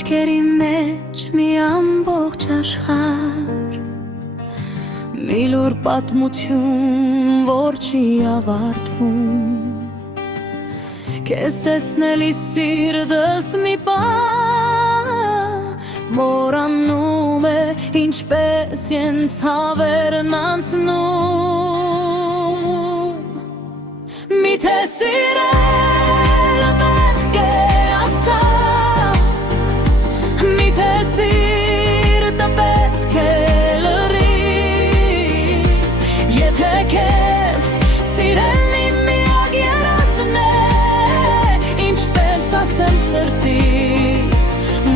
աչքերի մեջ մի ամբողջ աշխարհ, մի լուր պատմություն, որ չի ավարտվում, քեզ տեսնելի սիրտս մի պահ մոռանում է, ինչպես ենց հավերն անցնում, միթե սիրելը մեղք է ասա, միթե սիրտը պետք է լռի, եթե քեզ սիրելն իմ միակ երազն է, ինչպես ասեմ սրտիս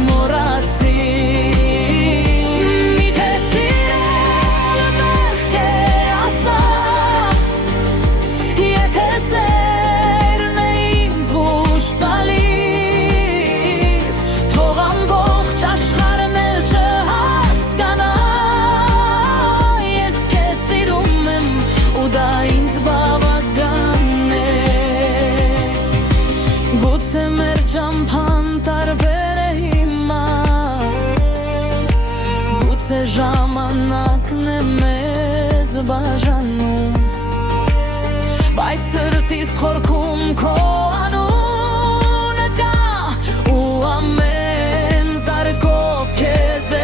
մոռացի, միթե սիրելը մեղք է ասա, եթե սերն է ինձ ուշ տալիս, թող ամբողջ աշխարհն էլ չհասկանա, ես քեզ սիրում եմ ու դա ինձ բավական է, գուցե մեր ճամփան տարբեր է հիմա, գուցե ժամանակն է մեզ բաժանում, բայց սրտիս խորքում քո անունը կա ու ամեն զարկով քեզ է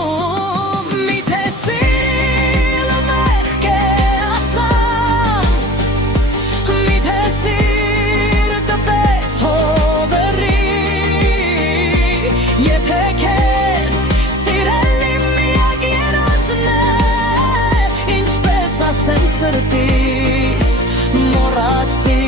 կանչում, միթե սիրելը մեղք է ասա, միթե սիրտը պետք հովերի, եթե քեզ սիրելն իմ միակ երազն է, ինչպես ասեմ սրտիս մոռացի,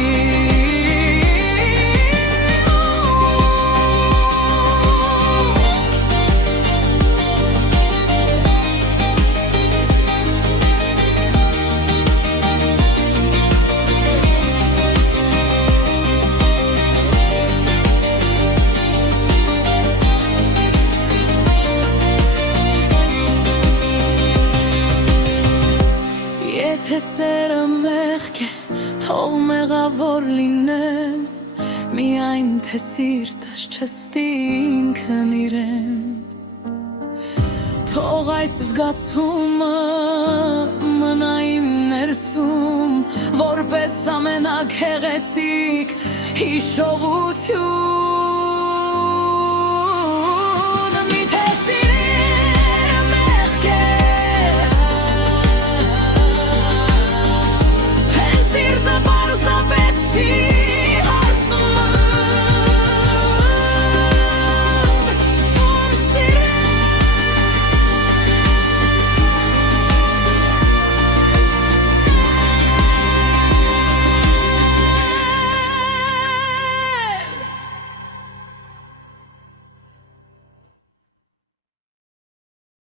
եթե սերը մեղք է, թող մեղավոր լինեմ, միայն թե սիրտս չստի ինքն իրեն, թող այս զգացումը մնա իմ ներսում, որպես ամենագեղեցիկ հիշողություն,